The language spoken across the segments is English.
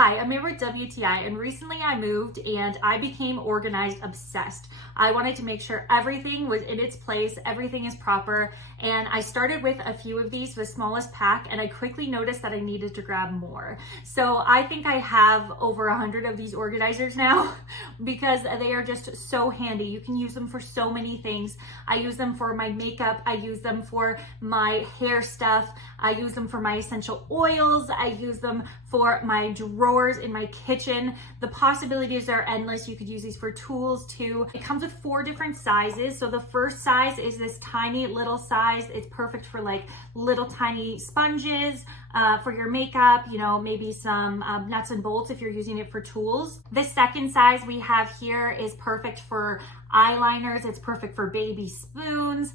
Hi, I'm Amber at WTI, and recently I moved and I became organized obsessed. I wanted to make sure everything was in its place, everything is proper, and I started with a few of these, the smallest pack, and I quickly noticed that I needed to grab more. So I think I have over 100 of these organizers now because they are just so handy. You can use them for so many things. I use them for my makeup, I use them for my hair stuff, I use them for my essential oils, I use them for my drawers in my kitchen. The possibilities are endless. You could use these for tools too. It comes with 4 different sizes. So the first size is this tiny little size. It's perfect for like little tiny sponges, for your makeup, you know, maybe some nuts and bolts if you're using it for tools. The second size we have here is perfect for eyeliners. It's perfect for baby spoons.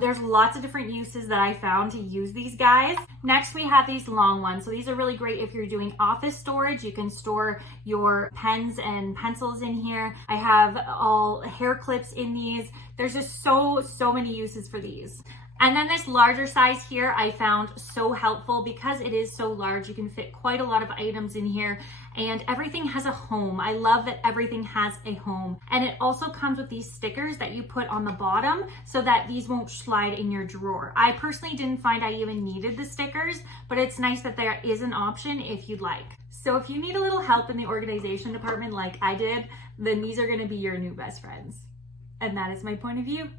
There's lots of different uses that I found to use these guys. Next, we have these long ones. So these are really great if you're doing office storage. You can store your pens and pencils in here. I have all hair clips in these. There's just so many uses for these. And then this larger size here I found so helpful because it is so large. You can fit quite a lot of items in here and everything has a home. I love that everything has a home. And it also comes with these stickers that you put on the bottom so that these won't slide in your drawer. I personally didn't find I even needed the stickers, but it's nice that there is an option if you'd like. So if you need a little help in the organization department like I did, then these are going to be your new best friends. And that is my point of view.